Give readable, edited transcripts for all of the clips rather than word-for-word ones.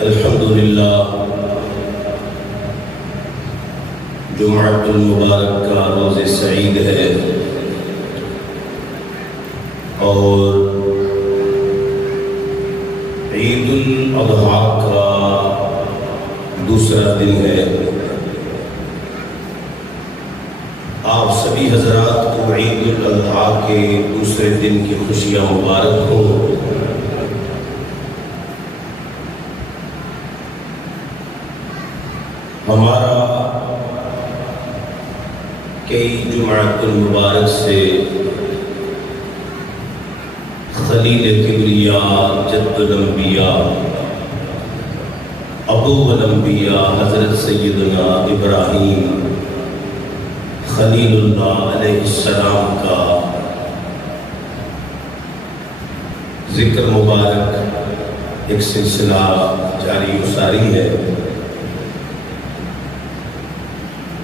الحمدللہ جمعۃ المبارک کا روز سعید ہے اور عید الاضحیٰ کا دوسرا دن ہے۔ آپ سبھی حضرات کو عید الاضحیٰ کے دوسرے دن کی خوشیاں مبارک ہوں۔ ہمارا کئی جمعۃ المبارک سے خلیل کبریاء جد الانبیاء ابو الانبیاء حضرت سیدنا ابراہیم خلیل اللہ علیہ السلام کا ذکر مبارک ایک سلسلہ جاری و ساری ہے۔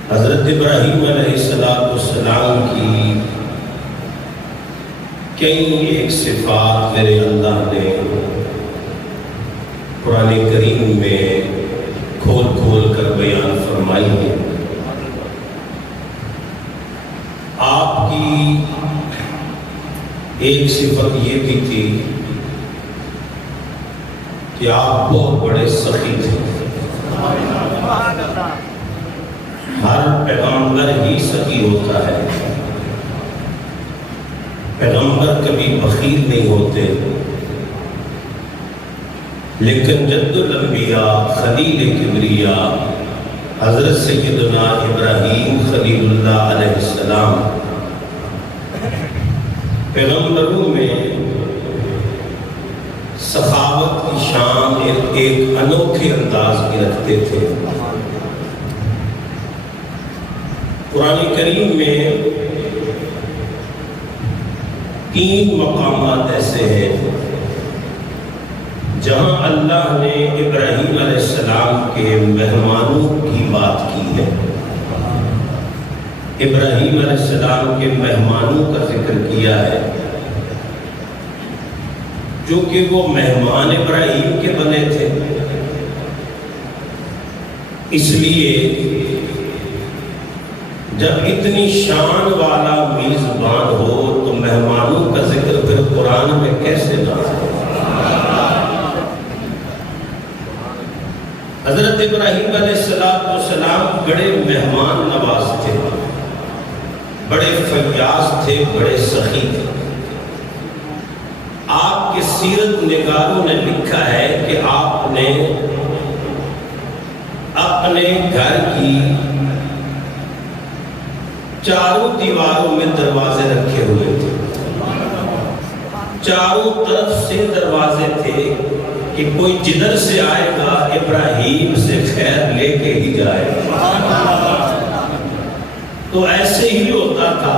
حضرت ابراہیم علیہ السلام کی کئی ایک صفات میرے اللہ نے قرآن کریم میں کھول کھول کر بیان فرمائی ہے۔ آپ کی ایک صفت یہ بھی تھی کہ آپ بہت بڑے سخی تھے۔ ہر پیغمبر ہی سخی ہوتا ہے، پیغمبر کبھی بخیل نہیں ہوتے، لیکن جد الانبیاء خلیل کبریاء حضرت سیدنا ابراہیم خلیل اللہ علیہ السلام پیغمبروں میں سخاوت کی شان ایک انوکھے انداز کی رکھتے تھے۔ قرآن کریم میں 3 مقامات ایسے ہیں جہاں اللہ نے ابراہیم علیہ السلام کے مہمانوں کی بات کی ہے۔ ابراہیم علیہ السلام کے مہمانوں کا ذکر کیا ہے، جو کہ وہ مہمان ابراہیم کے بنے تھے، اس لیے جب اتنی شان والا میزبان ہو تو مہمانوں کا ذکر پھر قرآن میں کیسے نہ ہو۔ حضرت ابراہیم علیہ السلام بڑے مہمان نواز تھے، بڑے فیاض تھے، بڑے سخی تھے۔ آپ کے سیرت نگاروں نے لکھا ہے کہ آپ نے اپنے گھر کی چاروں دیواروں میں دروازے رکھے ہوئے تھے، چاروں طرف سے دروازے تھے کہ کوئی جدھر سے آئے گا ابراہیم سے خیر لے کے ہی جائے۔ تو ایسے ہی ہوتا تھا،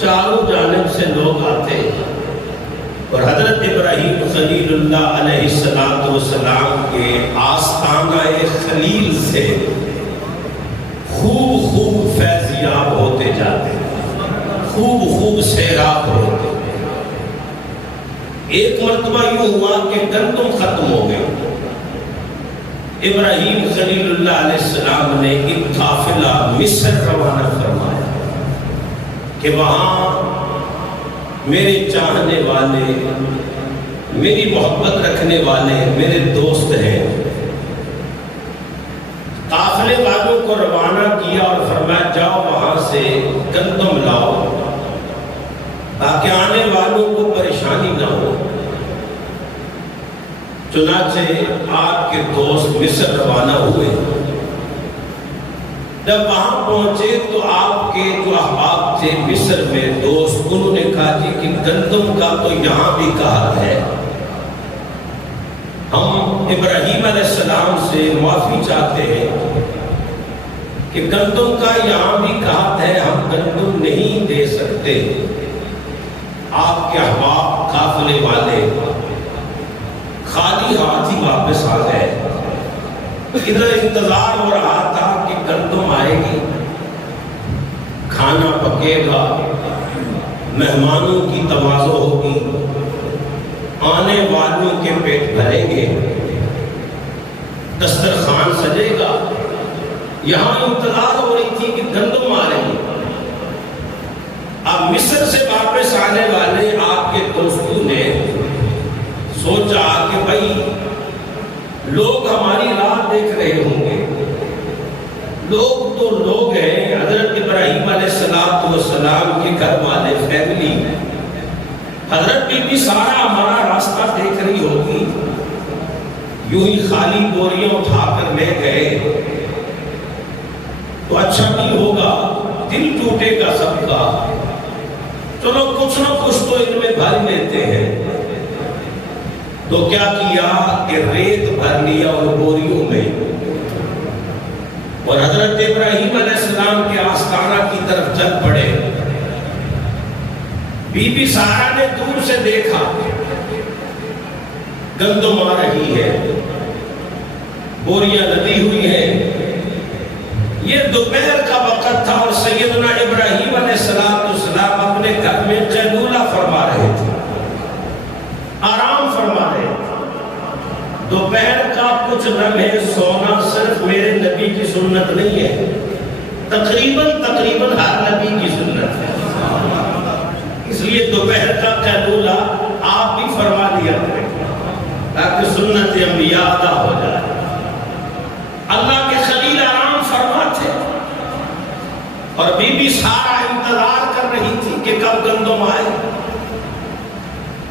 چاروں جانب سے لوگ آتے اور حضرت ابراہیم خلیل اللہ علیہ السلام کے آستانہ خلیل سے خوب خوب فیضیاب ہوتے جاتے، خوب خوب سیراب ہوتے۔ ایک مرتبہ یوں ہوا کہ گندم ختم ہو گئے۔ ابراہیم خلیل اللہ علیہ السلام نے ایک قافلہ مصر روانہ فرمایا کہ وہاں میرے چاہنے والے، میری محبت رکھنے والے میرے دوست ہیں۔ قافلے والوں کو روانہ کیا اور فرمایا جاؤ وہاں سے گندم لاؤ تاکہ آنے والوں کو پریشانی نہ ہو۔ چنانچہ آپ کے دوست مصر روانہ ہوئے۔ جب وہاں پہنچے تو آپ کے جو احباب تھے مصر میں دوست، انہوں نے کہا جی کہ گندم کا تو یہاں بھی کہا ہے، ہم ابراہیم علیہ السلام سے معافی چاہتے ہیں کہ گندم کا یہاں بھی کہا ہے، ہم گندم نہیں دے سکتے۔ آپ کے احباب قافلے والے خالی ہاتھ ہی واپس آ گئے۔ ادھر انتظار ہو رہا تھا کہ گندم آئے گی، کھانا پکے گا، مہمانوں کی تواضع ہوگی، آنے والوں کے پیٹ بھریں گے، دسترخوان سجے گا. یہاں انتظار ہو رہی تھی کہ گندم آ رہی ہے. اب مصر سے واپس آنے والے آپ کے دوستوں نے سوچا کہ بھائی لوگ ہماری راہ دیکھ رہے ہوں گے. لوگ تو لوگ ہیں، حضرت ابراہیم علیہ السلام کے گھر والے فیملی، حضرت بی بی سارا ہمارا راستہ دیکھ رہی ہوگی. یوں ہی خالی بوریاں اٹھا کر لے گئے تو اچھا نہیں ہوگا، دل ٹوٹے گا سب کا. چلو کچھ نہ کچھ تو ان میں بھر لیتے ہیں. تو کیا کیا کہ ریت بھر لیا ان بوریوں میں اور حضرت ابراہیم علیہ السلام کے آستانہ کی طرف چل پڑے. بی بی سارا نے دور سے دیکھا گندم آ رہی ہے، بوریاں لدی ہوئی ہیں. یہ دوپہر کا وقت تھا اور سیدنا ابراہیم علیہ السلام اپنے گھر میں قیلولہ فرما رہے تھے، آرام فرما رہے تھے. دوپہر کا کچھ لمحے سونا صرف میرے نبی کی سنت نہیں ہے، تقریباً ہر نبی کی سنت ہے. اس لیے دوپہر کا قیلولہ آپ بھی فرما لیا کریں تاکہ سنت انبیاء ادا ہو جائے. اللہ کے خلیل آرام فرما تھے اور بی بی سارا انتظار کر رہی تھی کہ کب گندم آئے.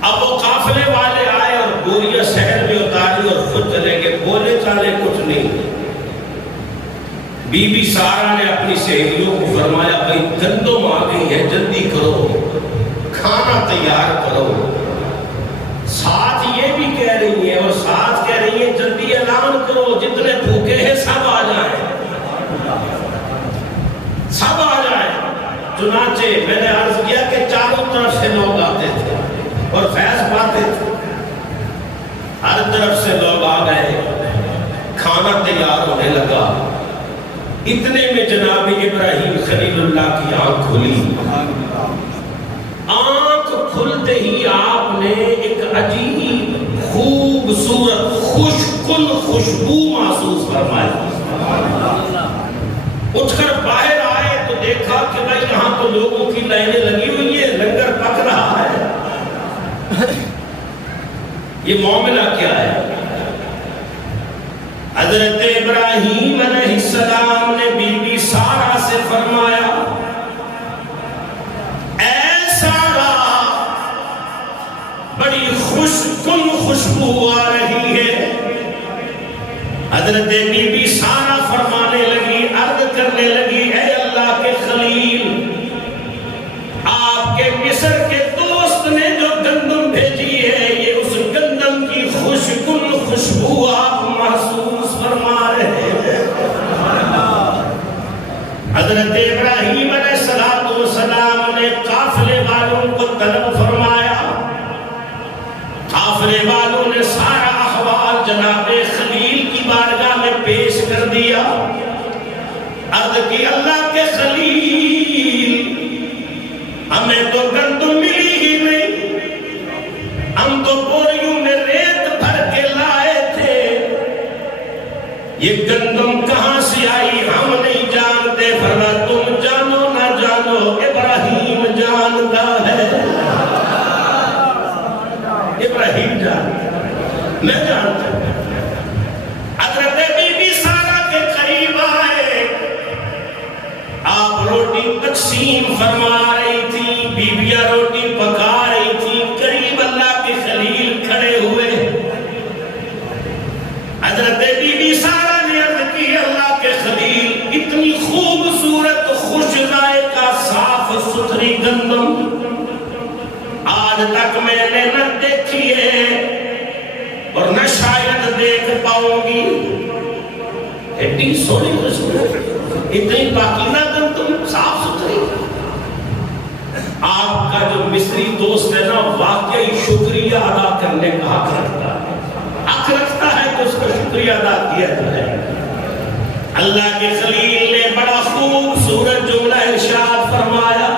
اب وہ قافلے والے آئے اور بوریاں شہر میں اتاری اور خود چلے گئے، بولے چالے کچھ نہیں. بی بی سارا نے اپنی سہیلیوں کو فرمایا بھائی گندم آ گئی ہے، جلدی کرو، کھانا تیار کرو. ساتھ یہ بھی کہہ رہی ہے اور ساتھ کہہ رہی ہے جلدی اعلان کرو، جتنے بھوکے ہیں سب آ جائیں، سب آ جائیں. چنانچہ میں نے عرض کیا کہ چاروں طرف سے لوگ آتے تھے اور فیض پاتے تھے. ہر طرف سے لوگ آ گئے، کھانا تیار ہونے لگا. اتنے میں جناب ابراہیم خلیل اللہ کی آنکھ کھلی. آنکھ کھلتے ہی آپ نے ایک عجیب خوبصورت خوشکن خوشبو محسوس فرمائی. اٹھ کر باہر آئے تو دیکھا کہ بھائی یہاں تو لوگوں کی لائنیں لگی ہوئی ہیں، لنگر پک رہا ہے. یہ معاملہ کیا ہے؟ حضرت ابراہیم علیہ السلام نے بی بی سارا سے فرمایا اے سارا بڑی خوشکن خوشبو آ رہی ہے. حضرت بی بی سارا فرمانے لگی، عرض کرنے لگی اے اللہ کے خلیل، آپ کے مصر کے دوست نے جو گندم بھیجی ہے یہ اس گندم کی خوشکن خوشبو آپ محسوس فرما رہے ہیں. حضرت ابراہیم علیہ السلام نے قافلے والوں کو طلب فرمایا. قافلے والوں نے سارا احوال جناب خلیل کی بارگاہ میں پیش کر دیا. عرض کی اللہ کے خلیل، ہمیں تو گندم ملی ہی نہیں، ہم تو بوریوں میں ریت بھر کے لائے تھے، یہ گندم کہاں سے آئی ہم نہیں جانتے. فرمایا تم جانو نہ جانو ابراہیم جانتا ہے. ابراہیم جانتا، میں جانتا ہوں. حضرت بی بی سارا کے قریب آئے، آپ روٹی تقسیم فرما رہی تھی، بیویاں روٹی پکا رہی تھی. قریب اللہ کے خلیل کھڑے ہوئے. حضرت بی بی سارا نے عرض کی اللہ کے خلیل، اتنی خوبصورت خوش ذائقہ صاف ستھری گندم آج تک میں نے نہ دیکھی ہے اور نہ شاید دیکھ پاؤں گی. اتنی سونی خوشبو، اتنی پاکیزہ گندم صاف ستھری. آپ کا جو مصری دوست ہے نا واقعی شکریہ ادا کرنے کا حق رکھتا ہے، حق رکھتا ہے کہ اس کا شکریہ ادا کیا جائے. اللہ کے خلیل نے بڑا خوبصورت جملہ ارشاد فرمایا.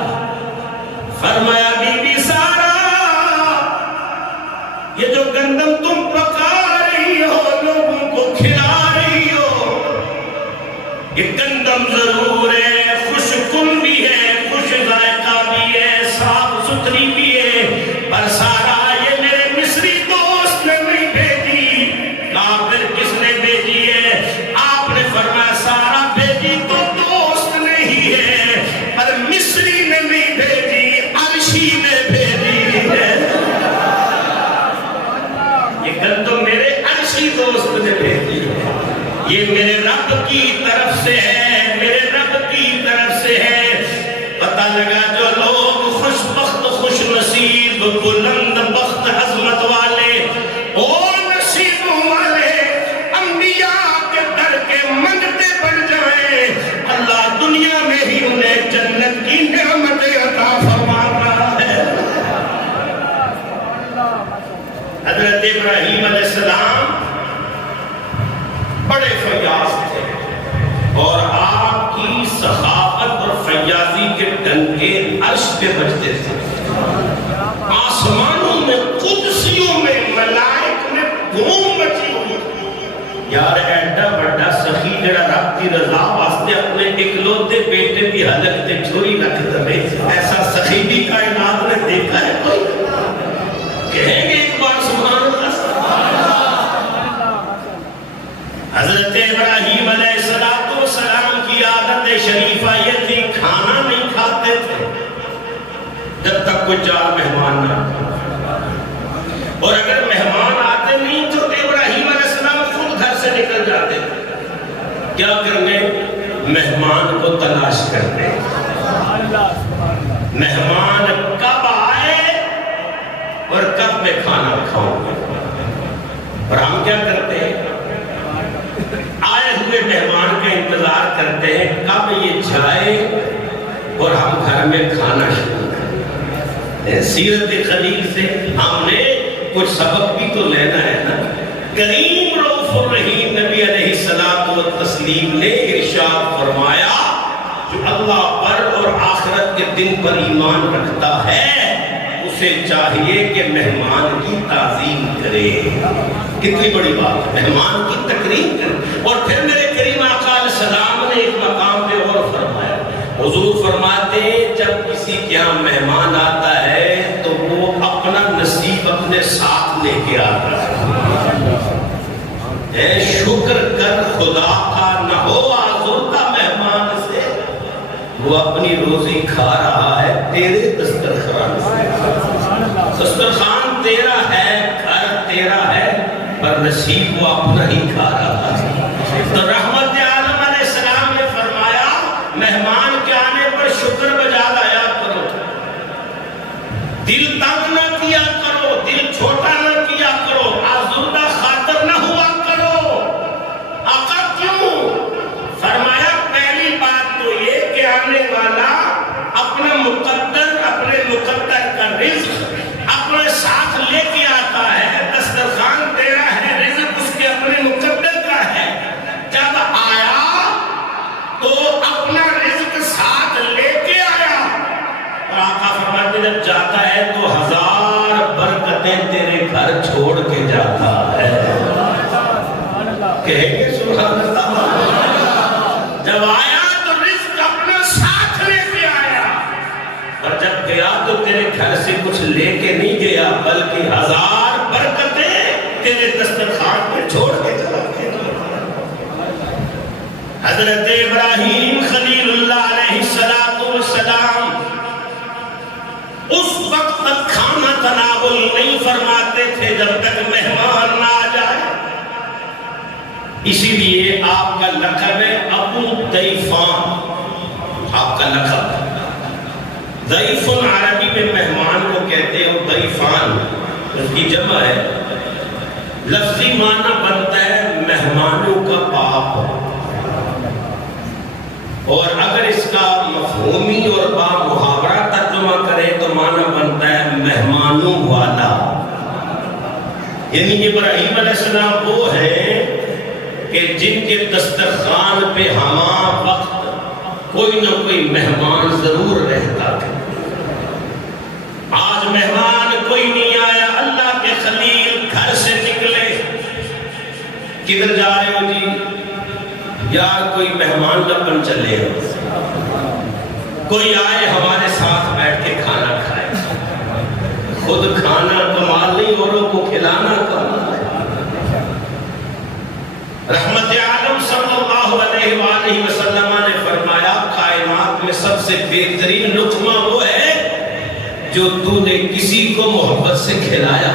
فرمایا بی بی سارا، یہ جو گندم تم پکا رہی ہو، لوگوں کو کھلا رہی یہ گندم ضرور ہے، خوش کن بھی ہے، خوش ذائقہ بھی ہے، صاف ستھری بھی ہے، پر سارا یہ میرے مصری دوست نے نہیں بھیجی۔ پھر کس نے بھیجی ہے؟ آپ نے فرمایا سارا بھیجی تو دوست نہیں ہے، پر مصری نے نہیں بھیجی، عرشی نے بھیجی ہے۔ یہ گندم میرے عرشی دوست نے بھیجی ہے، یہ میرے رب کی طرف سے ہے، میرے رب کی طرف سے ہے۔ پتہ لگا جو لوگ خوش بخت خوش نصیب بلند بخت عظمت والے اور نصیبوں والے انبیاء کے در کے منگتے بڑھ جائیں، اللہ دنیا میں ہی انہیں جنت کی نعمتیں عطا فرماتا ہے۔ حضرت ابراہیم علیہ السلام بڑے فیاض تھے اور آپ کی سخاوت اور فیاضی کے ڈنکے عرش پہ بجتے تھے۔ آسمانوں میں قدسیوں میں ملائک میں گھوم مچی ہوئی۔ یار ایڈا بڑا سخی جڑا رب کی رضا واسطے اپنے اکلوتے بیٹے بھی حلق تے چھری رکھ دے، ایسا سخی بھی کائنات نے دیکھا ہے کوئی؟ کہیں گے ایک بار سبحان اللہ۔ حضرت ابراہیم علیہ السلام کی عادت شریفہ یہ تھی، کھانا نہیں کھاتے تھے جب تک کوئی 4 مہمان نہ آتے، اور اگر مہمان آتے نہیں تو ابراہیم علیہ السلام خود گھر سے نکل جاتے تھے۔ کیا کرنے؟ مہمان کو تلاش کرتے، مہمان کب آئے اور کب میں کھانا کھاؤں گا۔ اور ہم کیا کرتے ہیں؟ آئے ہوئے مہمان کا انتظار کرتے ہیں کب یہ جائے اور ہم گھر میں کھانا شروع کریں۔ سیرت خلیل سے ہم نے کچھ سبق بھی تو لینا ہے نا۔ کریم رؤوف الرحیم نبی علیہ الصلوۃ والتسلیم نے ارشاد فرمایا جو اللہ پر اور آخرت کے دن پر ایمان رکھتا ہے اسے چاہیے کہ مہمان کی تعظیم کرے۔ کتنی بڑی بات ہے، مہمان کی تکریم کرے۔ اور پھر میرے کریم آقا علیہ السلام نے ایک مقام پہ اور فرمایا، حضور فرماتے ہیں جب کسی کے یہاں مہمان آتا ہے تو وہ اپنا نصیب اپنے ساتھ لے کے آتا ہے۔ شکر کر خدا کا نہ ہو آزردہ مہمان سے، وہ اپنی روزی کھا رہا ہے تیرے دسترخوان سے۔ دسترخوان تیرا ہے، گھر تیرا ہے، پر نصیب وہ اپنا ہی کھا رہا ہے۔ تو رحمت عالم علیہ السلام نے فرمایا مہمان کے آنے پر شکر بجا لایا کرو، دل تنگ نہ کیا کرو، دل چھوٹا نہ کیا کرو، آزردہ خاطر نہ ہوا کرو۔ آقا کیوں؟ فرمایا پہلی بات تو یہ کہ آنے والا اپنا مقدر کا رزق اپنے ساتھ لے کے آتا ہے، دسترخوان تیرا ہے، رزق اس کے اپنے مقدر کا ہے۔ جب آیا تو اپنا رزق ساتھ لے کے آیا، اور آقا فرماتے جب جاتا ہے تو 1000 برکتیں تیرے گھر چھوڑ کے جاتا ہے۔ کہیں گے سبحان اللہ؟ جب آیا تو رزق اپنا ساتھ لے کے آیا، اور جب گیا تو تیرے گھر سے کچھ لے کے نہیں گیا بلکہ 1000 برکتیں تیرے دسترخوان پہ چھوڑ کے چلا گیا۔ حضرت ابراہیم خلیل اللہ علیہ السلام اس وقت تک کھانا تناول نہیں فرماتے تھے جب تک مہمان نہ آ جائے۔ اسی لیے آپ کا لقب ہے ابو ضیفان، آپ کا لقب ہے۔ ضیفن عربی میں مہمان کو کہتے ہیں، ضیفان اس کی جمع ہے، لفظی معنی بنتا ہے مہمانوں کا باپ، اور اگر اس کا مفہومی اور با محاورہ ترجمہ کرے تو معنی بنتا ہے مہمانوں والا۔ یعنی ابراہیم علیہ السلام وہ ہے کہ جن کے دسترخوان پہ ہمہ وقت کوئی نہ کوئی مہمان ضرور رہتا تھا۔ آج مہمان کوئی نہیں آیا، اللہ کے خلیل گھر سے نکلے، کدھر جا رہے ہو جی؟ یار کوئی مہمان لپن چلے ہو، کوئی آئے ہمارے ساتھ بیٹھ کے کھانا کھائے، خود کھانا کمال نہیں اوروں کو کھلانا کمال ہے۔ رحمت عالم صلی اللہ علیہ وآلہ وسلم نے فرمایا کائنات میں سب سے بہترین لقمہ وہ ہے جو تو نے کسی کو محبت سے کھلایا۔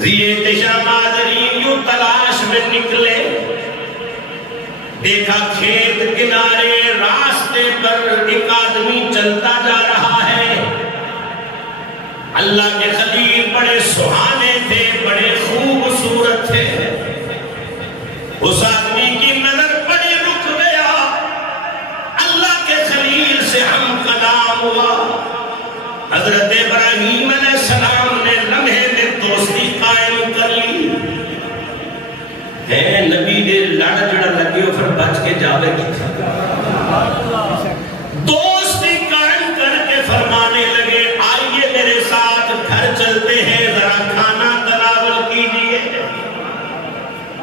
ذیشہ مادرین یوں تلاش میں نکلے، دیکھا کھیت کنارے راستے پر ایک آدمی چلتا جا رہا ہے۔ اللہ کے خلیل بڑے سہانے تھے، بڑے خوبصورت تھے۔ اس آدمی کی نظر بڑی رک گیا، اللہ کے خلیل سے ہم کلام ہوا۔ حضرت ابراہیم علیہ السلام نے لمحے میں دوستی قائم کر لی۔ ہے نبی دے لڑ جڑا لگے ہو پھر بچ کے جاوے کی تھا، دوستی قائم کر کے فرمانے لگے آئیے میرے ساتھ گھر چلتے ہیں، ذرا کھانا تناول کیجئے۔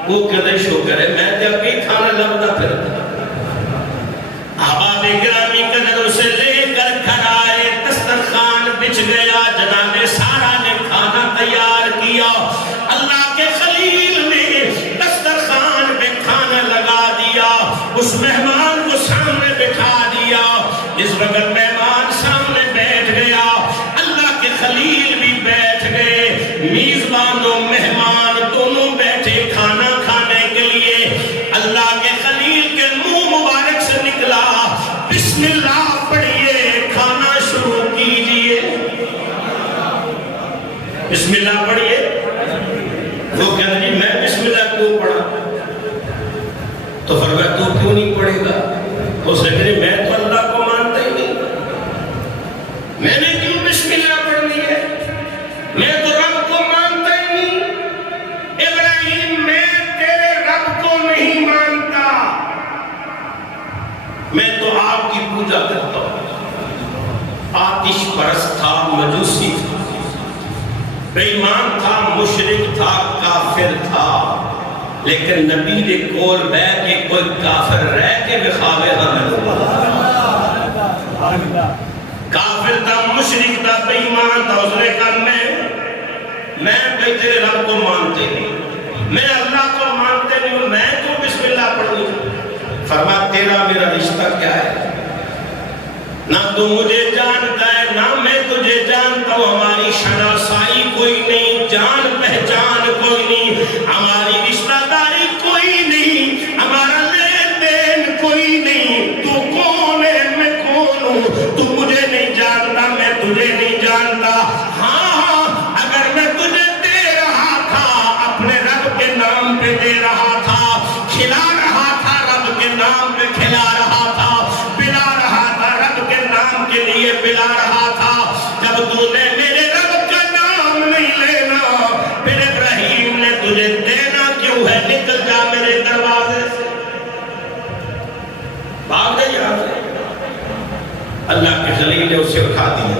وہ کہتے شکر ہے میں تے ابھی کھانا لبدا پھرتا۔ احباب گرامی قدر سے لے کر گھر آئے، دسترخوان بچھ گیا، جناب سارا نے کھانا تیار کیا۔ اللہ کے خلیل نے دسترخوان پہ کھانا لگا دیا، اس مہمان کو سامنے بٹھا دیا۔ اس وقت مہمان سامنے بیٹھ گیا، اللہ کے خلیل بھی بیٹھ گئے، میزبان و مہمان دونوں بیٹھے کھانا کھانے کے لیے۔ اللہ کے خلیل کے منہ مبارک سے نکلا بسم اللہ پڑھیے، کھانا شروع کیجئے۔ بسم اللہ پڑھیے۔ وہ کہتے ہیں میں بسم اللہ کیوں پڑھا؟ تو فرمایا تو کیوں نہیں پڑھے گا؟ اس نے کہا میں تو اللہ کو مانتا ہی نہیں، میں نے کیوں بسم اللہ پڑھنی ہے؟ میں تو رب کو مانتا ہی نہیں۔ ابراہیم میں تیرے رب کو نہیں مانتا، میں تو آپ کی پوجا کرتا ہوں۔ آتش پرست تھا، مجوسی تھا، بے ایمان تھا، مشرک تھا، کافر تھا، لیکن نبی دے کول بیٹھ کے کوئی کافر رہ کے بخاوے ہمیں کافر تھا، مشرک تھا، بے ایمان تھا۔ اس نے کہا میں بھائی تیرے رب کو مانتے نہیں، میں اللہ کو مانتے نہیں ہوں، میں تو بسم اللہ پڑھوں۔ فرمایا تیرا میرا رشتہ کیا ہے؟ نہ تو مجھے جانتا ہے نہ میں تجھے جانتا ہوں، ہماری شناسائی کوئی نہیں، جان پہچان کوئی نہیں، ہماری رشتہ داری کوئی نہیں، ہمارا لین دین کوئی نہیں۔ تو کون ہے میں کون ہوں؟ تو مجھے نہیں جانتا میں تجھے نہیں جانتا۔ ہاں اگر میں تجھے دے رہا تھا اپنے رب کے نام پہ دے رہا تھا، کھلا رہا تھا رب کے نام پہ کھلا رہا تھا، پلا رہا تھا رب کے نام کے لیے پلا رہا تھا۔ جب تو نے میرے رب کا نام نہیں لینا، پھر ابراہیم نے تجھے دینا کیوں ہے؟ نکل جا میرے دروازے سے۔ بھاگ گئی یہاں سے۔ اللہ کے خلیل نے اسے اٹھا دیا،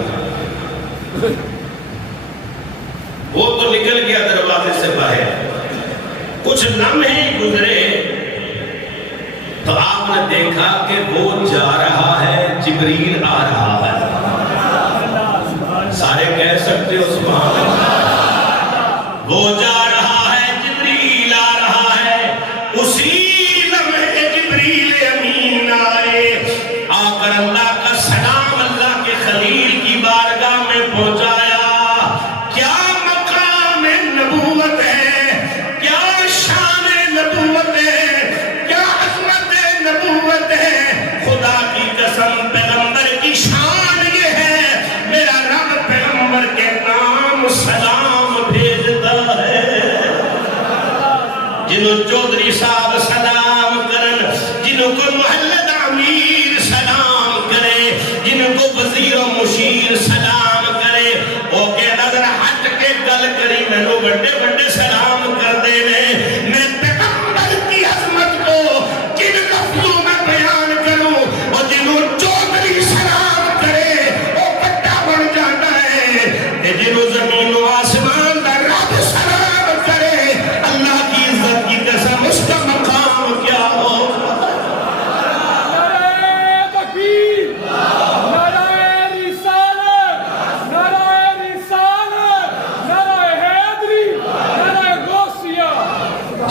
وہ تو نکل گیا دروازے سے باہر۔ کچھ لمحے گزرے تو آپ نے دیکھا کہ وہ جا رہا ہے، جبریل آ رہا ہے۔ سارے کہہ سکتے ہو سبحان اللہ۔ وہ جا رہا ہے، جبریل آ رہا ہے۔ اسی لمحے جبریل امین آئے، آ کر اللہ کا سلام اللہ کے خلیل کی بارگاہ میں پہنچایا۔ کیا مقام نبوت ہے، کیا شان نبوت ہے، کیا عظمت نبوت ہے۔ خدا کی قسم پیغمبر کی شان یہ ہے، میرا رب پیغمبر کے نام سلام بھیجتا ہے۔ جنہوں چودھری صاحب سلام کرن، جنہوں کو محلت امیر سلام کرے، جنہوں کو وزیر و مشیر سلام کرے، وہ کہ نظر ہٹ کے گل کری میں لوگ بڑے بڑے سلام کر دے میں پیغمبر کی عظمت کو جن لفظوں میں بیان کروں، اور جنہوں چودھری سلام کرے وہ بڑا بڑھ جاتا ہے، جنہوں زمین و آسمان کا رب سلام کرے، اللہ کی عزت کی قسم اس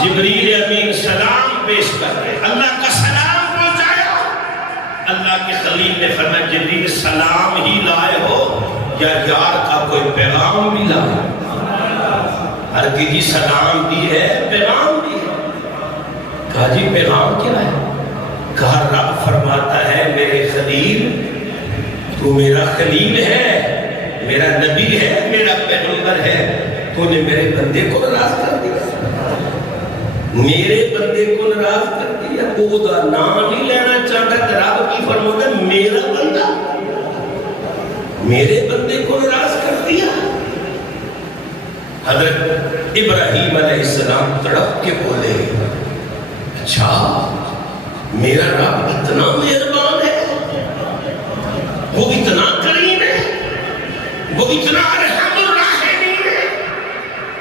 جبریل امین سلام پیش کر رہے، اللہ کا سلام پہنچایا۔ اللہ کے خلیل نے فرمایا جبریل سلام ہی لائے ہو یا یار کا کوئی پیغام بھی لائے؟ ہر کسی سلام بھی ہے، پیغام بھی ہے۔ کہا جی پیغام کیا ہے؟ کہا رب فرماتا ہے میرے خلیل تو میرا خلیل ہے، میرا نبی ہے، میرا پیغمبر ہے، تو نے میرے بندے کو ناراض کر دیا، میرے بندے کو ناراض کر دیا۔ وہ دا نام نہیں لینا چاہتا، رب کی فرماتا ہے میرا بندہ، میرے بندے کو ناراض کر دیا۔ حضرت ابراہیم علیہ السلام تڑپ کے بولے اچھا میرا رب اتنا مہربان ہے، وہ اتنا کریم ہے، وہ اتنا ارحم الراحمین ہے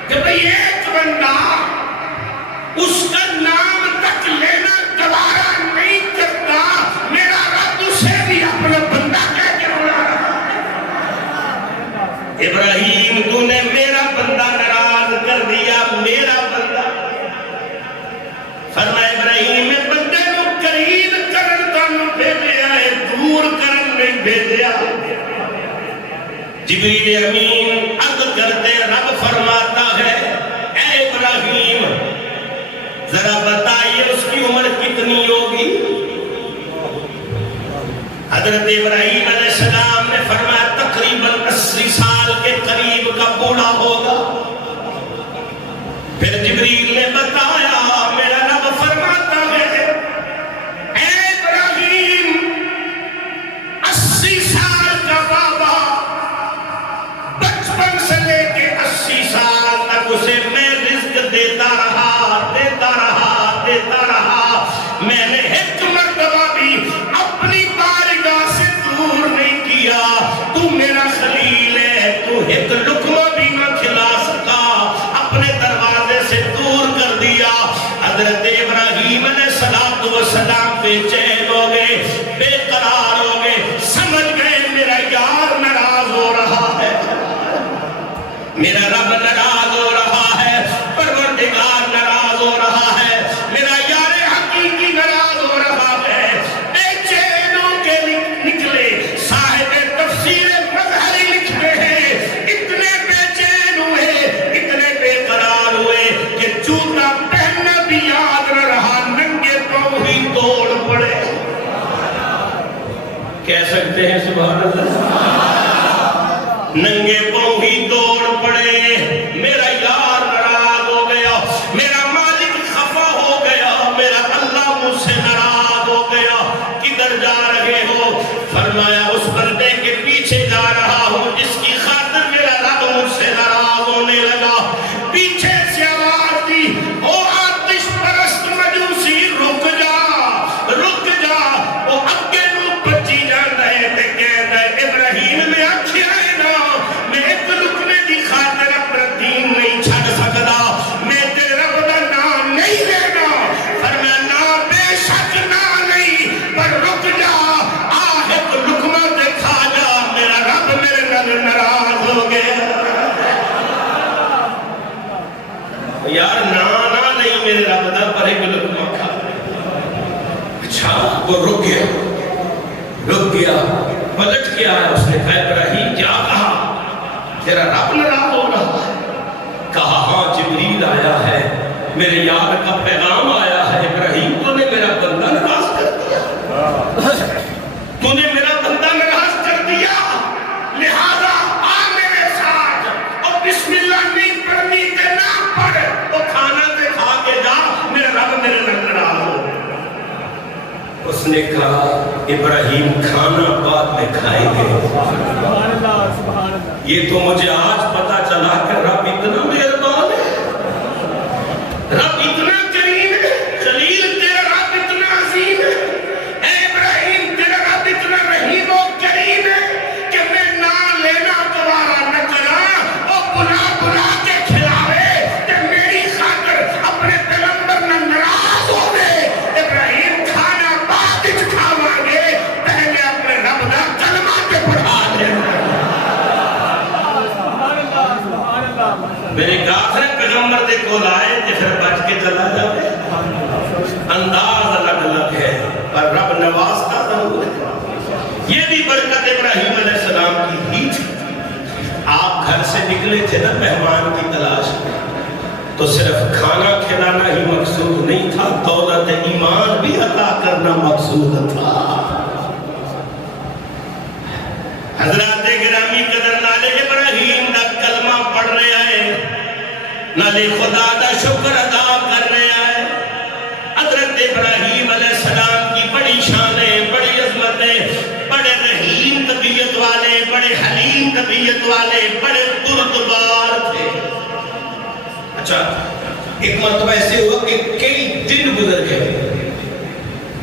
کہ بھئی ایک بندہ اس کا نام تک لینا گوارا نہیں کرتا، میرا رب اسے بھی اپنا بندہ کہہ کے بلا رہا ہے۔ ابراہیم تو نے میرا بندہ ناراض کر دیا، میرا بندہ۔ فرمایا ابراہیم میں بندے کو قریب کرن تانوں بھیجیا ہے، دور کرن نہیں بھیجیا۔ جبریل امین عرض کرتے رب فرماتا ہے اے ابراہیم ذرا بتائیے اس کی عمر کتنی ہوگی؟ حضرت ابراہیم علیہ السلام نے فرمایا تقریباً 80 سال کے قریب کا بوڑھا ہوگا۔ پھر جبریل نے بتایا میرا رب فرماتا ہے اے ابراہیم 80 سال کا بابا بچپن سے لے کے 80 سال تک اسے میں رزق دیتا رہا، میں نے ایک مرتبہ بھی اپنی بارگاہ سے دور نہیں کیا۔ تو میرا خلیل ہے، تو ایک لقمہ بھی نہ کھلا سکا، اپنے دروازے سے دور کر دیا۔ حضرت ابراہیم علیہ السلام بے چین ہو گئے، بے قرار ہو گئے، سمجھ گئے میرا یار ناراض ہو رہا ہے، میرا رب ناراض ہو رہا ہے، پروردگار ناراض ہو رہا ہے، میرا یار حقیقی ناراض ہو رہا ہے۔ بے چین ہو کے نکلے، صاحب تفسیر مظہری لکھتے ہیں اتنے بے چین ہوئے، اتنے بے قرار ہوئے کہ جوتا پہننا بھی یاد نہ رہا، ننگے پاؤں ہی دوڑ پڑے۔ کہہ سکتے ہیں سبحان اللہ؟ ننگے پاؤں ہی دوڑ پڑے، میرا یار ناراض ہو گیا، میرا مالک خفا ہو گیا، میرا اللہ مجھ سے ناراض ہو گیا۔ کدھر جا رہے ہو؟ فرمایا اس بندے کے پیچھے جا رہا ہوں جس کی خاطر میرا رب مجھ سے ناراض ہونے لگا۔ پیچھے سے آواز دی او آتش پرست مجوسی رک جا، رک جا۔ وہ اگے نو بچی جان رہے تھے، کہہ گئے ابراہیم میں آکھیا ہے نا میں ایک رکنے دی خاطر اپنا دین نہیں چھڑ سکتا، میں تیرے رب دا نام نہیں لینا۔ فرمایا نا بے شک نہ نہیں، پر رک جا، ایک لقمہ دے کھا جا، میرا رب میرے نال ناراض ہو گیا۔ یار نہ نہیں میرے رب دا، پر ایک لقمہ کھا۔ اچھا وہ رک گیا، پلٹ کے آیا، اس نے کہا ابراہیم کیا کہا؟ تیرا رب ناراض ہو رہا ہے؟ کہا ہاں جبریل آیا ہے، میرے یار کا پیغام آیا ہے، ابراہیم تو نے میرا بندہ ناراض کر دیا، تو نے میرا بندہ ناراض کر دیا، لہذا آ میرے ساتھ، اور بسم اللہ نہیں پڑھنی تے نہ پڑھ، تو کھانا تے کھا کے جا، میرا رب میرے ناراض ہو۔ اس نے کہا ابراہیم کھانا بعد میں کھائیں گے، یہ تو مجھے آج پتا چلا کہ رب اتنا مہربان ہے، رب اتنا کریم ہے، خلیل تیرا رب اتنا عظیم ہے، اے ابراہیم تیرا رب اتنا رحیم و کریم ہے کہ میں نہ لینا گوارا نہ کرا، اور بلا کے کھلاوے کہ میری خاطر اپنے پیغمبر نہ ناراض ہوئے۔ ابراہیم کھانا بعد کھاواں گے، پہلے اپنے رب دا کلمہ کے پڑھا دے۔ میرے آخر پیغمبر دے کو لائے تے پھر بچ کے چلا جائے. انداز الگ الگ ہے پر رب نواز کا ضرور ہے. یہ بھی برکت ابراہیم علیہ السلام کی ہی تھی. آپ گھر سے نکلے تھے نا مہمان کی تلاش میں، تو صرف کھانا کھلانا ہی مقصود نہیں تھا، دولت ایمان بھی عطا کرنا مقصود تھا. حضرات گرامی قدر نالے ابراہیم دا کلمہ پڑھ رہے آئے، نالے خدا دا شکر ادا کر رہے آئے. حضرت ابراہیم علیہ السلام کی بڑی شانیں، بڑی عظمتیں، بڑے رحیم طبیعت والے، بڑے حلیم طبیعت والے، بڑے بردبار تھے. اچھا ایک مرتبہ ایسے ہوا کہ کئی دن گزر گئے،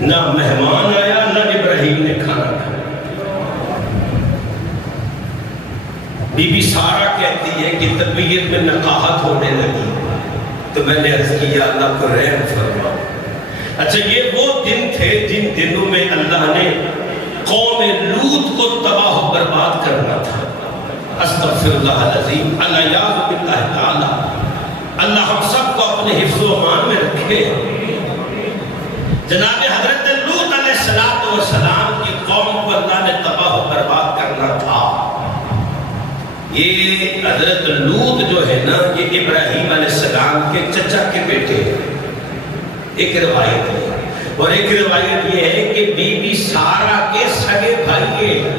نہ مہمان آیا نہ ابراہیم نے کھانا کھایا. بی بی سارہ کہتی ہے کہ طبیعت میں نقاہت ہونے لگی تو میں نے عرض کیا اللہ کو رحم فرما. اچھا یہ وہ دن تھے جن دنوں میں اللہ نے قوم لوط کو تباہ و برباد کرنا تھا. استغفر اللہ العظیم. اللہ یاذ باللہ تعالی اللہ ہم سب کو اپنے حفظ و امان میں رکھے. جناب حضرت لوط علیہ السلام کی قوم کو اللہ نے تباہ و برباد کرنا تھا. یہ حضرت لوط جو ہے نا یہ ابراہیم علیہ السلام کے چچا کے بیٹے ایک روایت ہے، اور ایک روایت یہ ہے کہ بی بی سارہ کے سگے بھائی ہیں.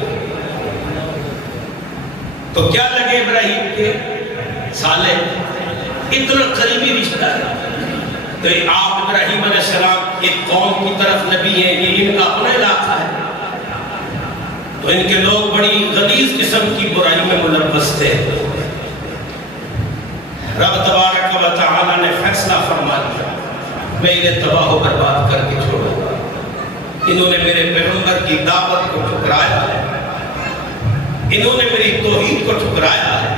تو کیا لگے ابراہیم کے سالے، اتنا قریبی رشتہ ہے. تو آپ ابراہیم علیہ السلام ایک قوم کی طرف نبی ہیں، یہ ان کا اپنا علاقہ ہے، تو ان کے لوگ بڑی غلیظ قسم کی برائی میں ملوث تھے. رب تبارک و تعالی نے فیصلہ فرما دیا میں انہیں تباہ و برباد کر کے چھوڑوں گا. انہوں نے میرے پیغمبر کی دعوت کو ٹھکرایا ہے، انہوں نے میری توحید کو ٹھکرایا ہے،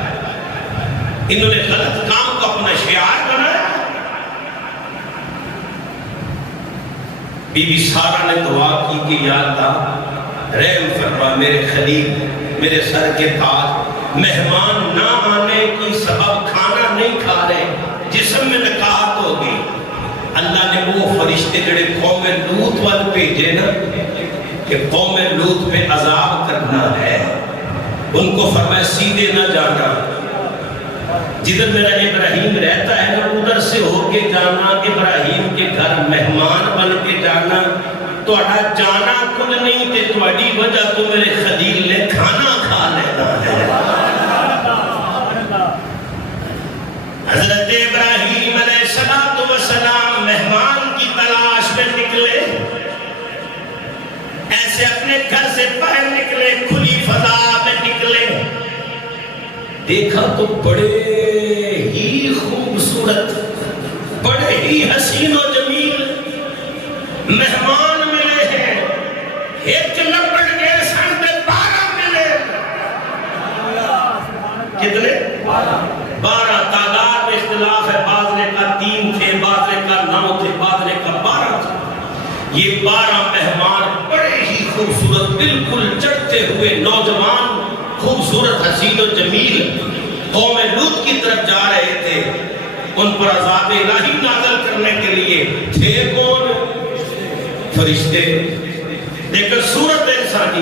انہوں نے غلط کام کو اپنا شعار بنایا. بی بی سارہ نے دعا کی کہ یا اللہ رحم فرما میرے خلیل، میرے سر کے تاج، مہمان نہ آنے کی سبب کھانا نہیں کھا رہے، جسم میں نکاہت ہوگی. اللہ نے وہ فرشتے جڑے قوم لوط وال بھیجے نا کہ قوم لوط پہ عذاب کرنا ہے، ان کو فرمایا سیدھے نہ جانا، جدھر میرا ابراہیم رہتا ہے نا ادھر سے ہو کے جانا، ابراہیم کے گھر مہمان بن کے جانا. تھوڑا جانا کل نہیں تے تھوڑی وجہ تو میرے خلیل نے کھانا کھا لینا ہے. حضرت ابراہیم علیہ السلام مہمان کی تلاش میں نکلے، ایسے اپنے گھر سے باہر نکلے، کھلی فضا میں نکلے. دیکھا تو بڑے ہی خوبصورت، بڑے ہی حسین و جمیل مہمان ملے ہیں. ایک لپٹ گئے سن تے 12 ملے. کتنے؟ 12. تعداد میں اختلاف ہے، بعض نے کہا 3 تھے، بعض نے کہا 9 تھے، بعض نے کہا 12 تھے. یہ 12 مہمان بڑے ہی خوبصورت، بالکل چڑھتے ہوئے نوجوان، خوبصورت، حسین و جمیل قوم لوط کی طرف جا رہے تھے. ان پر عذاب الہی نازل کرنے کے لیے تھے کون؟ فرشتے. لیکن صورت انسانی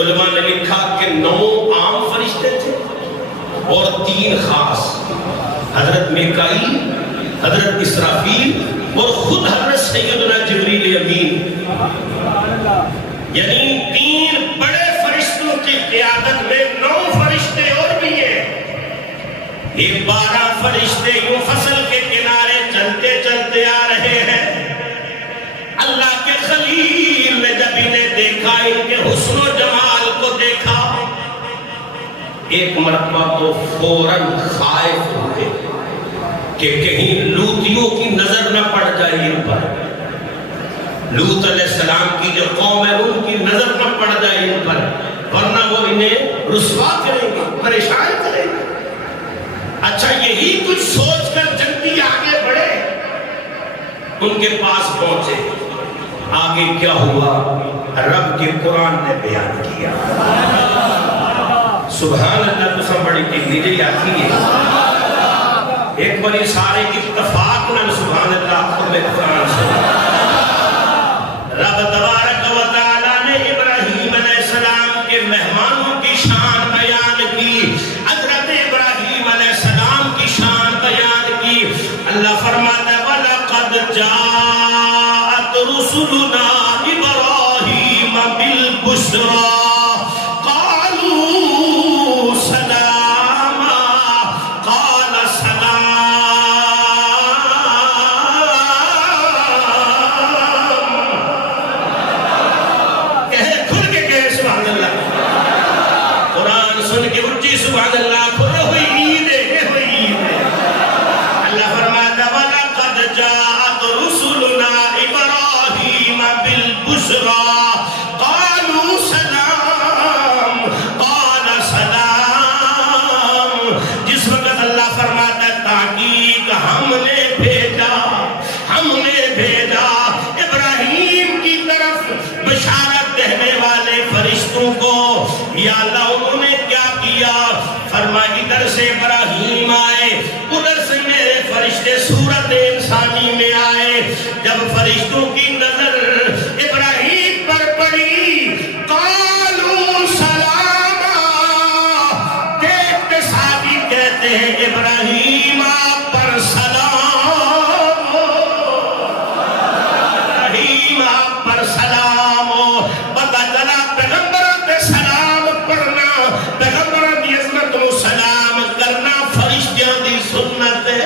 علماء نے لکھا کہ 9 عام فرشتے تھے اور 3 خاص، حضرت میکائیل، حضرت اسرافیل اور خود حضرت سیدنا جبریل امین. یعنی 3 بڑے فرشتوں کی قیادت میں 9 فرشتے اور بھی ہیں. یہ 12 فرشتے یوں فصل کے کنارے چلتے چلتے آ رہے ہیں. اللہ کے خلیل نے جب انہیں دیکھا، ان کے حسن و جمال کو دیکھا، ایک مرتبہ تو فوراً خائف ہوئے کہ کہیں لوطیوں کی نظر نہ پڑ جائے ان پر. لوط علیہ السلام کی جو قوم ہے ان کی نظر نہ پڑ جائے ان پر، ورنہ وہ انہیں رسوا کریں گے، پریشان کریں گے. اچھا یہی کچھ سوچ کر جلدی آگے بڑھے، ان کے پاس پہنچے. آگے کیا ہوا رب کے قرآن نے بیان کیا. سبحان اللہ تو سب بڑی ٹھیک لیجیے آتی ہے ایک بڑی سارے اتفاق نہ سبحان اللہ کو میں قرآن سے رب تبارک و تعالیٰ نے ابراہیم علیہ السلام کے مہمانوں کی شان بیان کی، حضرت ابراہیم علیہ السلام کی شان بیان کی۔ اللہ فرماتا ہے وَلَقَدْ جَاءَتْ رُسُلُنَا إِبْرَاهِيمَ بِالْبُشْرَى یا اللہ انہوں نے کیا کیا؟ فرمایا ادھر سے ابراہیم آئے، ادھر سے میرے فرشتے صورت انسانی میں آئے۔ جب فرشتوں کی نظر ابراہیم پر پڑی قالوا سلاما، دیکھتے ساتھی کہتے ہیں ابراہیم آپ پر سلام ہو، ابراہیم آپ پر سلام ہو۔ پتہ چلا پیغمبر سلام پڑھنا، پیغمبر دی عظمت و سلام کرنا فرشتیاں دی سنت ہے۔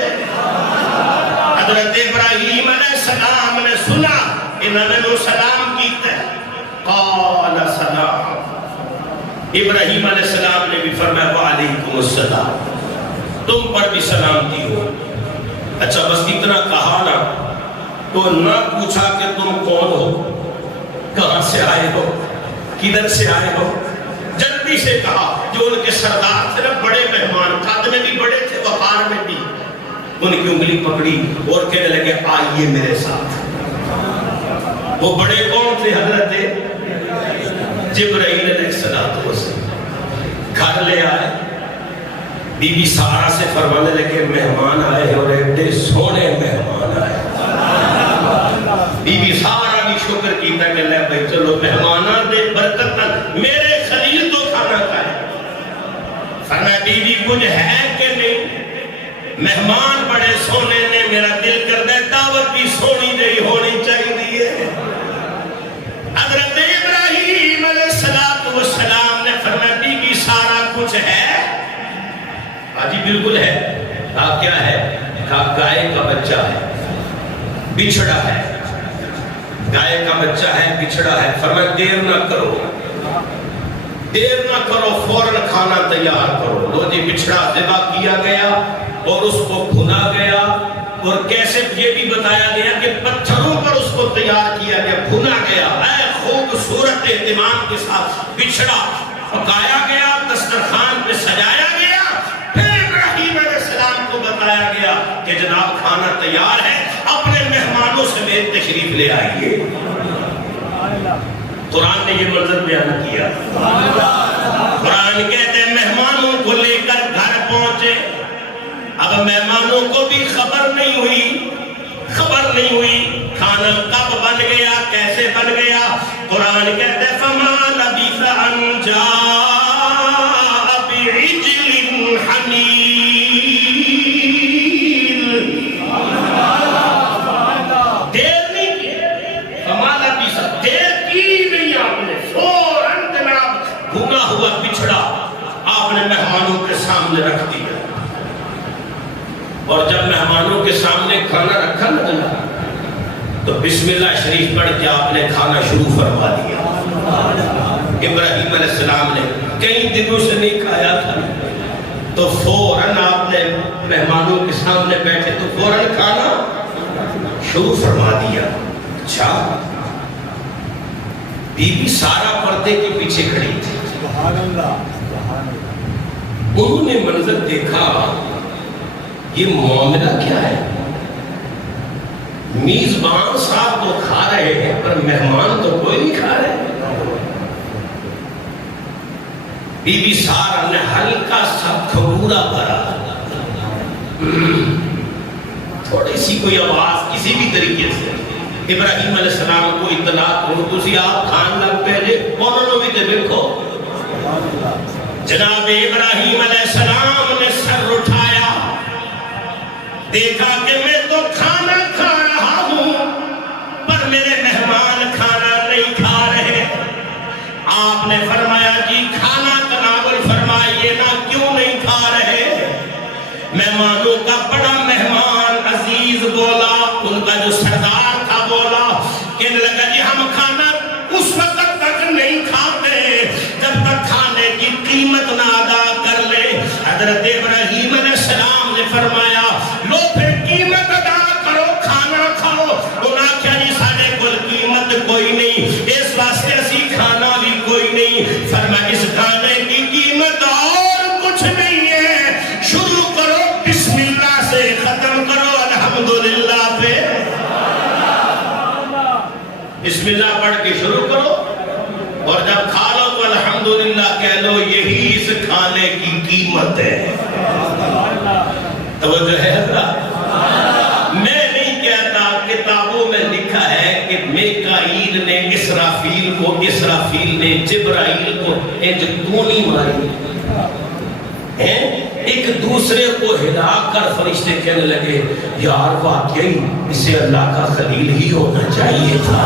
حضرت ابراہیم علیہ السلام نے سنا انہوں نے سلام کیتا ہے، قال سلام۔ ابراہیم علیہ السلام نے بھی فرمایا وعلیکم السلام، تم پر بھی سلامتی ہو۔ اچھا بس اتنا کہا نا تو نہ پوچھا کہ تم کون ہو، کہاں سے آئے ہو، کدھر سے آئے ہو، جلدی سے کہا۔ جو ان کے سردار تھے بڑے مہمان، قد میں بھی بڑے تھے وقار میں بھی، ان کی انگلی پکڑی اور کہنے لگے آئیے میرے ساتھ۔ وہ بڑے کون تھے؟ حضرت جبرائیل علیہ السلام سے گھر لے آئے۔ بی بی سارا سے فرمانے لگے مہمان آئے اور ایڈے سونے مہمان آئے۔ بی بی سارا بھی شکر کیتا کہ لے بھائی چلو مہمانہ دے برکت میرے خلیل تو کھانا کھائے۔ فرمایا بی بی کچھ ہے کہ نہیں؟ مہمان بڑے سونے نے، میرا دل کر دے دعوت بھی سونی جئی ہونی چاہیے۔ حضرت ابراہیم علیہ السلام نے فرمایا بی بی سارا کچھ ہے؟ آجی بالکل ہے۔ کہا کیا ہے؟ کہا گائے کا بچہ ہے، بچھڑا ہے، گائے کا بچہ ہے، بچھڑا ہے۔ فرمایا دیر نہ کرو، دیر نہ کرو، فوراً کھانا تیار کرو۔ لو جی بچھڑا ذبح کیا گیا اور اس کو بھنا گیا، اور کیسے یہ بھی بتایا گیا کہ پتھروں پر اس کو تیار کیا گیا، بھنا گیا۔ اے خوبصورت اہتمام کے ساتھ بچھڑا پکایا گیا، دسترخوان پہ سجایا گیا۔ پھر ابراہیم علیہ السلام کو بتایا گیا کہ جناب کھانا تیار ہے، اپنے مہمانوں سے میرے تشریف لے آئیے۔ قرآن نے یہ منظر بیان کیا۔ قرآن کہتے ہیں مہمانوں کو لے کر گھر پہنچے۔ اب مہمانوں کو بھی خبر نہیں ہوئی کھانا کب بن گیا، کیسے بن گیا۔ قرآن کہتے ہیں فما لبث ان جاء بعجل حنیذ، بچھڑا آپ نے مہمانوں کے سامنے رکھ دیا، اور جب مہمانوں کے سامنے کھانا رکھا نا تو بسم اللہ شریف پڑھ کے آپ نے کھانا شروع فرما دیا۔ ابراہیم علیہ السلام نے کئی دنوں سے نہیں کھایا تھا، تو فوراً آپ نے مہمانوں کے سامنے بیٹھے تو فوراً کھانا شروع فرما دیا۔ اچھا بی بی سارا پردے کے پیچھے کھڑی تھی، انہوں نے منظر دیکھا، یہ معاملہ کیا ہے؟ میزبان صاحب تو کھا رہے ہیں پر مہمان تو کوئی نہیں کھا رہے۔ بی بی سارا نے ہلکا سا کھنگورا بھرا، تھوڑی سی کوئی آواز کسی بھی طریقے سے ابراہیم علیہ السلام کو اطلاع ہو تو سی آپ کھان لگ پہلے انہوں نے بھی دیکھو جناب ابراہیم علیہ السلام نے سر اٹھایا، دیکھا کہ میں تو کھانا کھا رہا ہوں پر میرے مہمان کھانا نہیں کھا رہے۔ آپ نے فرمایا جی کھانا تناول فرمائیے نا، کیوں نہیں کھا رہے؟ مہمانوں کا بڑا مہمان عزیز بولا، ان کا جو سردار تھا بولا، کہنے لگا جی ہم کھانا اس وقت تک نہیں کھاتے جب تک کھانے کی قیمت نہ ادا کر لے۔ حضرت ابراہیم علیہ السلام نے فرمایا لو پھر قیمت ادا کرو، کھانا کھاؤ۔ انہاں کیا جی ساڑے کل قیمت کوئی نہیں، اس واسطے اسی کھانا بھی کوئی نہیں۔ فرمایا اس کھانے کی قیمت اور کچھ نہیں ہے، شروع کرو بسم اللہ سے، ختم کرو الحمدللہ پہ۔ بسم اللہ پڑھ کے شروع کرو اور جب کھا لو تو الحمدللہ کہہ لو، یہی اس کھانے کی قیمت ہے۔ توجہ ہے حضرات؟ میں نہیں کہتا، کتابوں میں لکھا ہے کہ میکائیل نے اسرافیل کو، اسرافیل نے جبرائیل کو انج دونی ماری، ایک دوسرے کو ہلا کر فرشتے کہنے لگے یار واقعی اسے اللہ کا خلیل ہی ہونا چاہیے تھا۔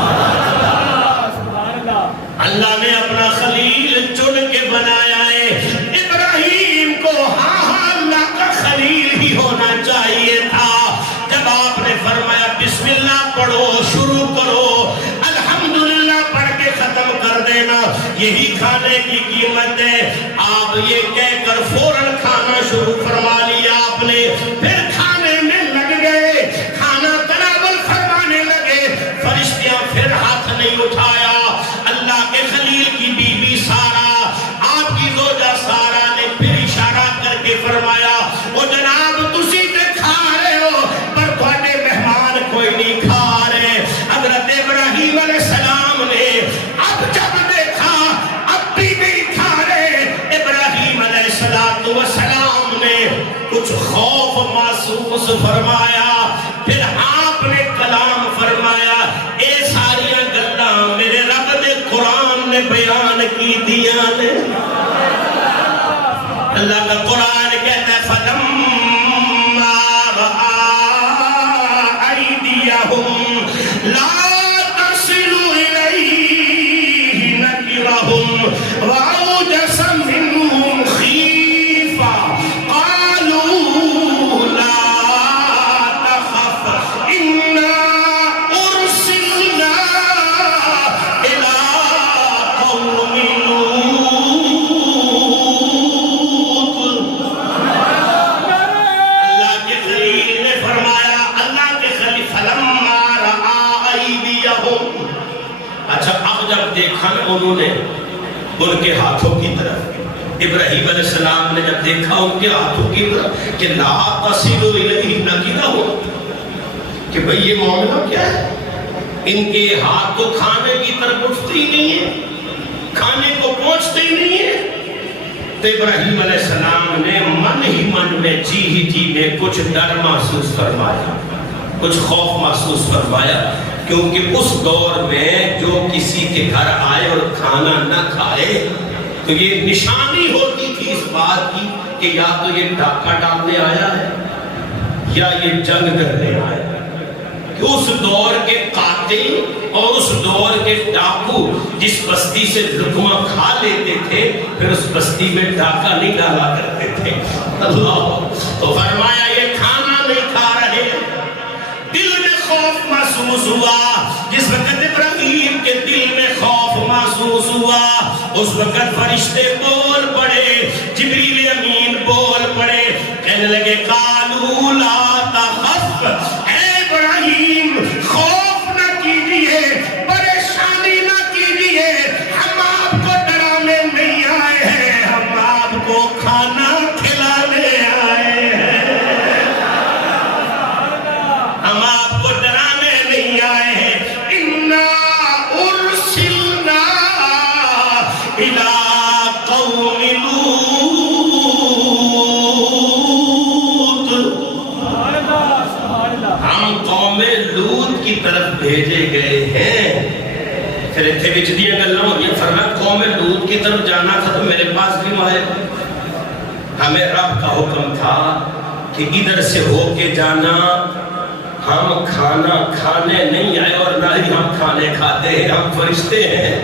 اللہ نے اپنا خلیل چن کے بنایا ہے ابراہیم کو، ہاں اللہ کا خلیل ہی ہونا چاہیے تھا۔ جب آپ نے فرمایا بسم اللہ پڑھو، شروع کرو، الحمدللہ پڑھ کے ختم کر دینا، یہی کھانے کی قیمت ہے، آپ یہ کہہ کر فوراً کھانا شروع فرما لیا آپ نے، پھر کھانے میں لگ گئے، کھانا تناول فرمانے لگے، فرشتیاں پھر ہاتھ نہیں اٹھایا۔ اللہ کے خلیل کی بی بی سارا، آپ کی زوجہ سارا نے پھر اشارہ کر کے فرمایا وہ جناب تسی تے کھا رہے ہو پر تھوڑے مہمان کوئی نہیں کھا رہے۔ حضرت ابراہیم علیہ السلام نے اب جب دیکھا اب بھی نہیں کھا رہے، ابراہیم علیہ السلام نے کچھ خوف محسوس فرمایا، پھر آپ نے کلام فرمایا، اے ساریاں گلاں میرے رب نے قرآن نے بیان کی دیا نے۔ اللہ کا قرآن کہتا ہے فَلَمَّا رَأَىٰ أَيْدِيَهُمْ لَا تَصِلُ إِلَيْهِ نَكِرَهُمْ وَأَوْجَسَ مِنْهُمْ خِيفَةً قَالُوا لَا تَخَفْ إِنَّا أُرْسِلْنَا إِلَىٰ قَوْمِ انہوں نے ان کے ہاتھوں کی طرف، ابراہیم علیہ السلام نے جب دیکھا ان کے ہاتھوں کی طرف کہ لا تصل الیہ نکرہ، کہ بھئی یہ معاملہ کیا ہے، ان کے ہاتھ تو کھانے کی طرف اٹھتے ہی نہیں ہے، کھانے کو پہنچتے ہی نہیں ہے۔ تو ابراہیم علیہ السلام نے من ہی من میں جی ہی جی میں کچھ ڈر محسوس فرمایا، کچھ خوف محسوس فرمایا، کیونکہ اس دور میں جو کسی کے گھر آئے اور کھانا نہ کھائے تو یہ نشانی ہوتی تھی اس بات کی کہ یا تو یہ ڈاکہ ڈالنے آیا ہے یا یہ جنگ کرنے آیا ہے۔ کہ اس دور کے قاتل اور اس دور کے ڈاکو جس بستی سے لقمہ کھا لیتے تھے پھر اس بستی میں ڈاکہ نہیں ڈالا کرتے تھے۔ اللہ تو فرمایا یہ کھانا نہیں کھا رہے، دل میں خوف محسوس ہوا۔ جس وقت ابراہیم کے دل میں خوف محسوس ہوا اس وقت فرشتے بول پڑے، جبریل امین بول پڑے، کہنے لگے قالوا لا تخف، اے ابراہیم خوف نہ کیجئے، پریشانی نہ کیجئے، ہم آپ کو ڈرانے نہیں آئے ہیں، ہم آپ کو کھانا کھلانے آئے ہیں، ہم آپ کو ڈرانے نہیں آئے ہیں۔ اِنَّا أُرْسِلْنَا إِلَىٰ قَوْمِ لُوطٍ بھیجے گئے ہیں. پھر اتنے بچ دیا گلوں ہوئی. فرمایا قوم لوط کی طرف جانا تھا تو میرے پاس کیوں آئے؟ ہمیں رب کا حکم تھا کہ ادھر سے ہو کے جانا. ہم کھانا کھانے نہیں آئے اور نہ ہی ہم کھانے کھاتے ہیں. ہم فرشتے ہیں,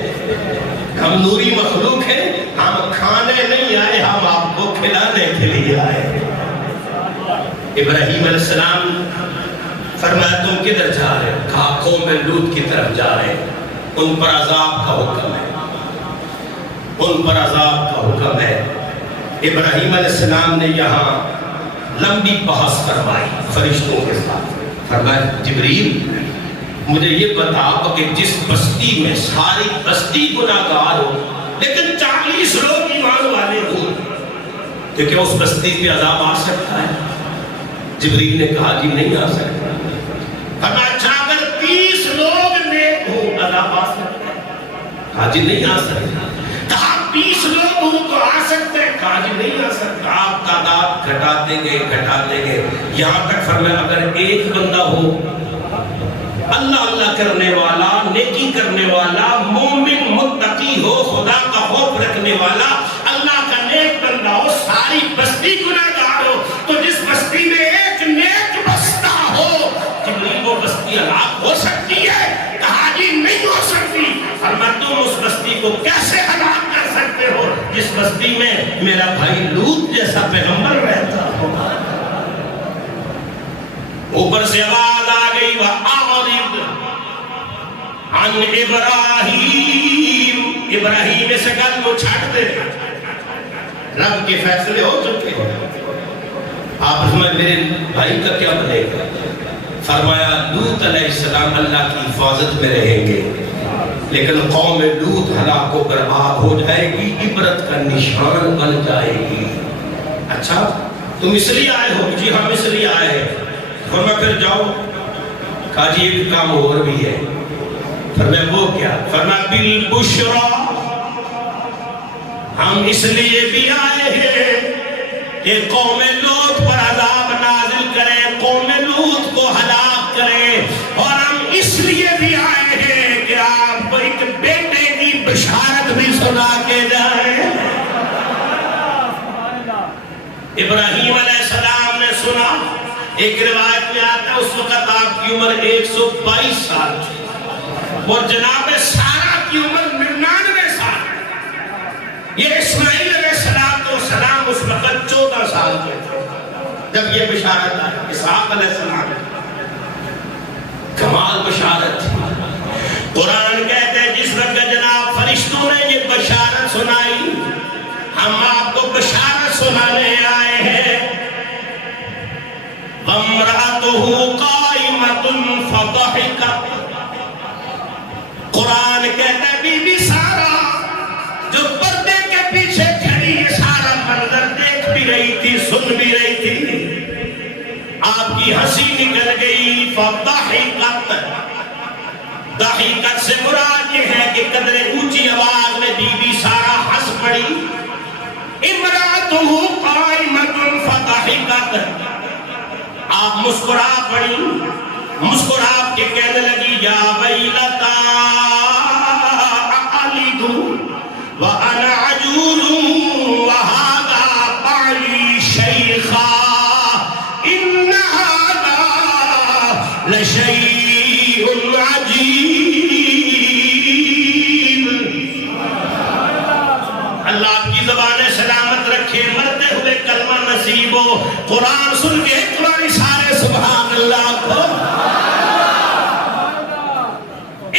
ہم نوری مخلوق ہیں. ہم کھانے نہیں آئے, ہم آپ کو کھلانے کے لیے آئے. ابراہیم علیہ السلام فرمایا تم کدھر جا رہے؟ کہا قوم لوط کی طرف جا رہے. ان پر عذاب کا حکم ہے, ان پر عذاب کا حکم ہے. ابراہیم علیہ السلام نے یہاں لمبی بحث کروائی فرشتوں کے ساتھ. فرمایا جبریل مجھے یہ بتا کہ جس بستی میں ساری بستی گناہگار ہو لیکن 40 لوگ ایمان والے ہوں تو کیا اس بستی پہ عذاب آ سکتا ہے؟ جبریل نے کہا جی نہیں آ سکتا. فرمایا اچھا اگر 30 لوگ نیک ہوں عذاب آ سکتا ہے؟ کہا جی نہیں آ سکتا. کہا 20 لوگ ہوں تو آ سکتے ہیں؟ کہا جی نہیں آ سکتا. آپ تعداد گھٹاتے گئے یہاں تک فرمایا اگر ایک بندہ ہو اللہ اللہ کرنے والا, نیکی کرنے والا, مومن متقی ہو, خدا کا خوف رکھنے والا, اللہ کا نیک بندہ ہو, ساری بستی گناہگار ہو تو جس بستی میں ایک نیک بستہ ہو جبریل وہ بستی ہلاک ہو سکتی ہے؟ کہا جی نہیں ہو سکتی. فرمایا تم اس بستی کو کیسے ہلاک کر سکتے ہو جس بستی میں میرا بھائی لوط جیسا پیغمبر رہتا ہو؟ اوپر سے آواز آ گئی وَأَعْرِضْ عَنْ إِبْرَاهِيمَ. ابراہیم اس گل کو چھاٹ دے, رب کے فیصلے ہو چکے ہیں. آپ فرمائے میرے بھائی کا کیا بنے گا؟ فرمایا لوط علیہ السلام اللہ کی حفاظت میں رہیں گے لیکن قوم لوط ہلاک ہو کر آگ ہو جائے گی, عبرت کا نشان بن جائے گی. اچھا تم اس لیے آئے ہو؟ جی ہم اس لیے آئے ہیں. فرمایا پھر جاؤ. کہا جی ایک کام اور بھی ہے. فرمایا وہ کیا؟ فرمایا بالبشرا, ہم اس لیے بھی آئے ہیں کہ قوم لوط پر عذاب نازل کرے, قوم لوط کو ہلاک کرے. اور ہم اس لیے بھی آئے ہیں کہ آپ کو ایک بیٹے کی بشارت بھی سنا کے جائیں. ابراہیم علیہ السلام نے سنا. ایک روایت میں آتا ہے اس وقت آپ کی عمر 122 سال تھی اور جناب سارہ کی عمر 99 سال. یہ اسماعیل علیہ السلام اس وقت 14 سال کے تھے جب یہ بشارت آئی. اسحاق علیہ السلام کمال بشارت تھی. قرآن کہتے ہیں جس وقت جناب فرشتوں نے یہ بشارت سنائی, ہم آپ کو بشارت سنانے آئے ہیں. وَامْرَأَتُهُ قَائِمَةٌ فَضَحِكَتْ. قرآن کہتا ہے بی بی سارہ جو پردے کے پیچھے کھڑی سارا منظر دیکھ بھی رہی تھی, سن بھی رہی تھی. آپ کی ہنسی نکل گئی. فَضَحِكَتْ. ضحیکت سے مراد یہ ہے کہ قدر اونچی آواز میں بی بی سارہ ہنس پڑی. امرأتُهُ قَائِمَةٌ فَضَحِكَتْ. آپ مسکرا پڑی, مسکرا کے کہنے لگی یا ویلتا اَعْلِدُ وَأَنَا عَجُوزٌ وَهَذَا بَعْلِي شَيْخًا إِنَّ هَذَا لَشَيْءٌ عَجِيبٌ. اللہ آپ کی زبان سلامت رکھے, مرتے ہوئے کلمہ نصیب ہو. قرآن سن کے قرآن سارے سبحان اللہ کو.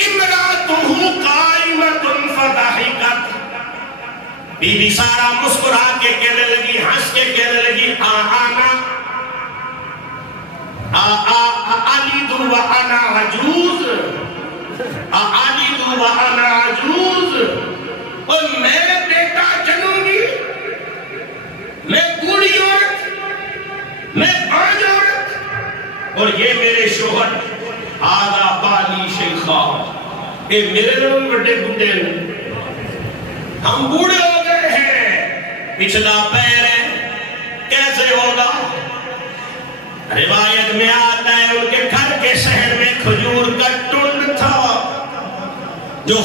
امرأتُهُ قَائِمَةٌ فَضَحِكَتْ. بی بی سارہ مسکرا کے کہنے لگی, ہنس کے کہنے لگی آنا أَأَلِدُ وَأَنَا عَجُوزٌ أَأَلِدُ وَأَنَا عَجُوزٌ. اور میں بیٹا جنوں گی, میں بوڑھی عورت, میں بانجھ عورت, اور یہ میرے شوہر آدھا بالی شیخا, یہ میرے لوگ بڑے بڑے ہم بوڑھے ہو گئے ہیں, پچھلا پیر ہے, کیسے ہوگا؟ روایت میں آتا ہے ان کے گھر کے شہر میں کھجور کا ٹنڈ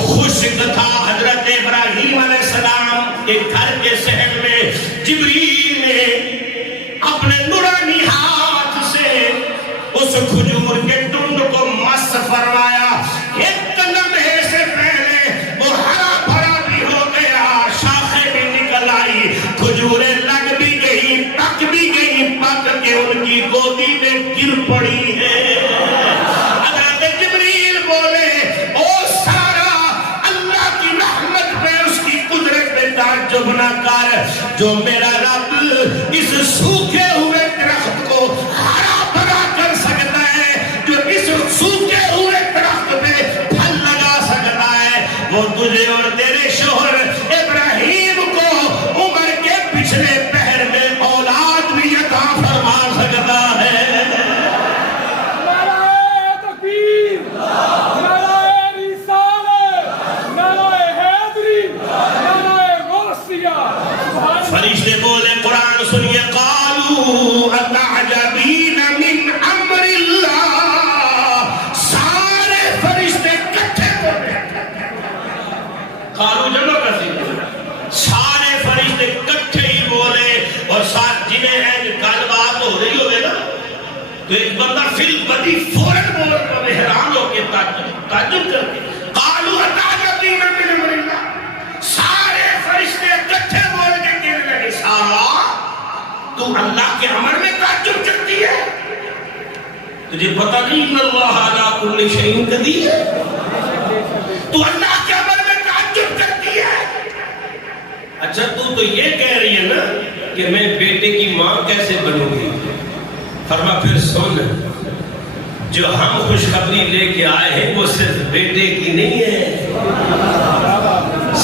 خشک تھا. حضرت ابراہیم علیہ السلام کے گھر کے صحن میں جبریل نے اپنے نورانی ہاتھ سے اس کھجور کے ٹنڈ کو مس فرمایا. ایک لمحے سے پہلے وہ ہرا بھرا بھی ہو گیا, شاخیں بھی نکل آئی, کھجوریں لگ بھی گئی, پک بھی گئی, پک کے ان کی گودی میں گر پڑی ہے. حضرت جبریل بولے, او سارا, اللہ کی رحمت پہ, اس کی قدرت پہ تعجب نہ کر. جو میرا رب اس سوکھے ہوئے درخت کو ہرا بھرا کر سکتا ہے, جو اس سوکھے ہوئے درخت پہ پھل لگا سکتا ہے, وہ تجھے اور تیرے شوہر ابراہیم کو عمر کے پچھلے پہر میں اولاد بھی عطا فرما سکتا ہے. نعرہ تکبیر, نعرہ رسالت, نعرہ حیدری, نعرہ غوثیہ. فرشتے بولے, قرآن سنیے, قالوا اتعجبین من امر اللہ. سارے فرشتے کٹھے بولے, قالوا جمع کسی, سارے فرشتے کٹھے ہی بولے. اور ساتھ جنہیں کل بات ہو رہی ہوئے نا, تو ایک بندہ فل بدی فوراً بول کر حیران ہو کے تعجب کر کے, قالوا اتعجبین من امر اللہ. سارے فرشتے کٹھے بول کے کہنے لگے, سارا تو اللہ کے امر میں تعجب کرتی ہے, تجھے پتہ نہیں ان اللہ علی کل شیء قدیر, تو اللہ کے امر میں تعجب کرتی ہے. اچھا تو یہ کہہ رہی ہے نا کہ میں بیٹے کی ماں کیسے بنوں گی. فرما پھر سن, جو ہم خوشخبری لے کے آئے ہیں وہ صرف بیٹے کی نہیں ہے.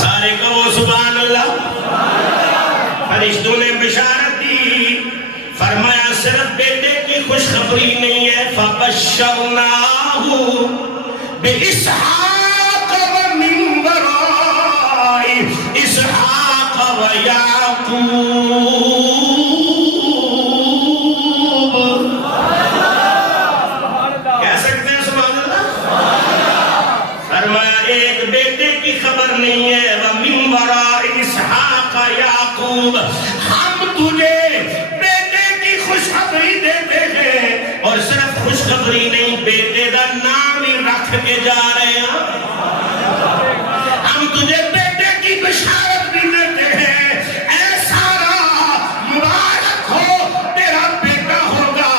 سارے کہو سبحان اللہ. فرشتوں نے بشارت دی, فرمایا صرف بیٹے کی خوشخبری نہیں ہے. فَبَشَّرْنَاهُ بِإِسْحَاقَ وَمِن وَرَاءِ إِسْحَاقَ وَيَعْقُوبَ. کہہ سکتے ہیں سبحان اللہ. فرمایا ایک بیٹے کی خبر نہیں ہے, وَمِن وَرَاءِ إِسْحَاقَ يَعْقُوبَ. ہم تجھے بیٹے کی خوشخبری دیتے ہیں, اور صرف خوشخبری نہیں, بیٹے کا نام ہی رکھ کے جا رہے ہیں. ہم تجھے بیٹے کی بشارت بھی دیتے ہیں, اے سارا مبارک ہو, تیرا بیٹا ہوگا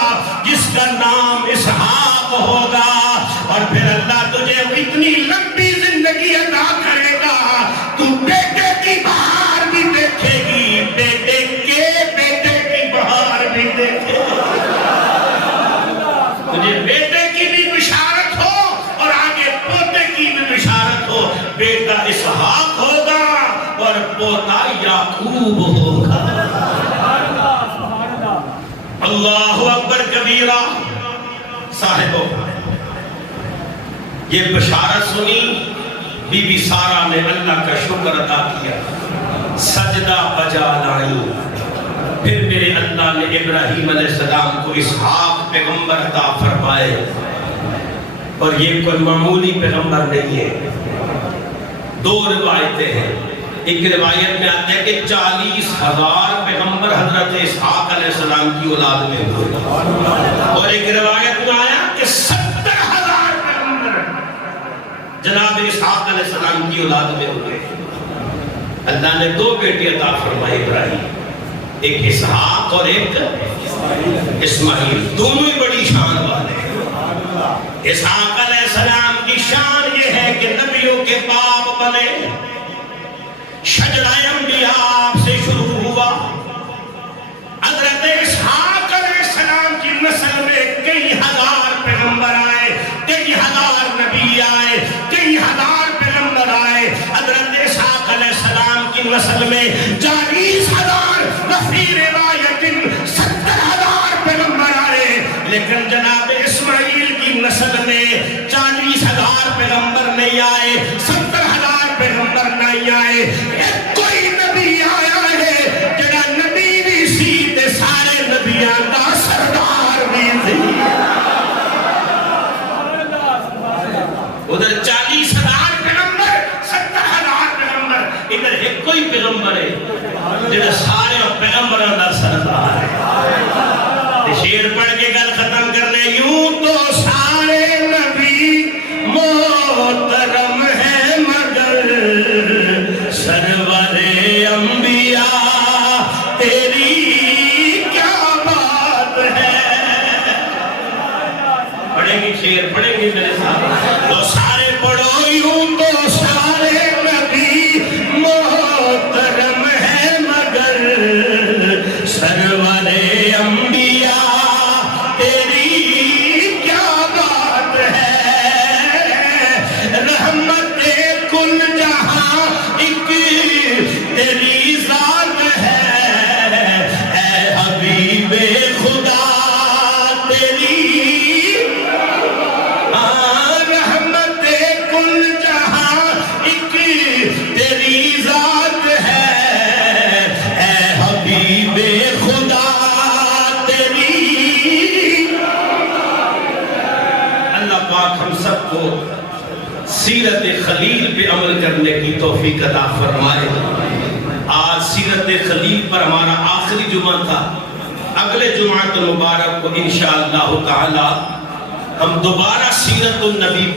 جس کا نام اسحاق ہوگا. اور پھر اللہ تجھے اتنی لمبی زندگی عطا کرے گا, تو بیٹے کی بہار بھی دیکھے گی, بیٹے کی بہار بھی دیکھے گی. تجھے بیٹے کی بھی بشارت ہو اور آگے پوتے کی بھی بشارت ہو. بیٹا اسحاق ہوگا اور پوتا یعقوب ہوگا. اللہ اکبر کبیرہ. صاحبوں, یہ بشارت سنی, بی بی سارہ نے اللہ کا شکر ادا کیا, سجدہ بجا لائی. پھر میرے اللہ نے ابراہیم علیہ السلام کو اسحاق پیغمبر عطا فرمائے. اور یہ کوئی معمولی پیغمبر نہیں ہے. دو روایتیں ہیں. ایک روایت میں آتا ہے کہ 40,000 پیغمبر حضرت اسحاق علیہ السلام کی اولاد میں ہوئے, اور ایک روایت میں آیا کہ 70,000 پیغمبر جناب اسحاق علیہ السلام کی اولاد میں ہوئے. اللہ نے دو بیٹے عطا فرمائے ابراہیم, ایک اسحاق اور ایک اسماعیل. دونوں ہی بڑی شان والے ہیں. اسحاق علیہ السلام کی شان یہ ہے کہ نبیوں کے باپ بنے. شجرہ انبیاء آپ سے شروع ہوا. حضرت اسحاق علیہ السلام کی نسل میں کئی ہزار پیغمبر آئے, کئی ہزار نبی آئے, کئی ہزار پیغمبر آئے. حضرت اسحاق علیہ السلام کی نسل میں 40,000, وفی روایت 70,000 پیغمبر آئے. لیکن جناب اسماعیل کی نسل میں 40,000 پیغمبر نہیں آئے, 70,000 پیغمبر نہیں آئے. ایک کوئی نبی آیا ہے جڑا نبی بھی سی تے سارے نبیاں دا سردار بھی سی. ادھر 40,000 پیغمبر جڑا سارے پیغمبراں دا سردار ہے۔ شیر پڑھ کے گل ختم کرنے، یوں تو سارے نبی محترم ہیں مگر سرور انبیاء تیری کیا بات ہے۔ پڑھیں گے شیر، پڑھیں گے میرے ساتھ، تو سارے پڑھو، یوں تو سارے نبی محترم ہیں مگر سرور انبیاء تیری کیا بات ہے۔ رحمت کل جہاں ایک تیری ذات ہے، اے حبیب خدا تیری رحمت کل جہاں ایک تیری ذات ہے، اے حبیب خدا تیری۔ اللہ پاک ہم سب کو سیرت خلیل پہ عمل کرنے کی توفیق عطا فرمائے۔ آج سیرت خلیل پر ہمارا آخری جمعہ تھا، اگلے جمعہ المبارک کو انشاءاللہ تعالی ہم دوبارہ سیرت النبی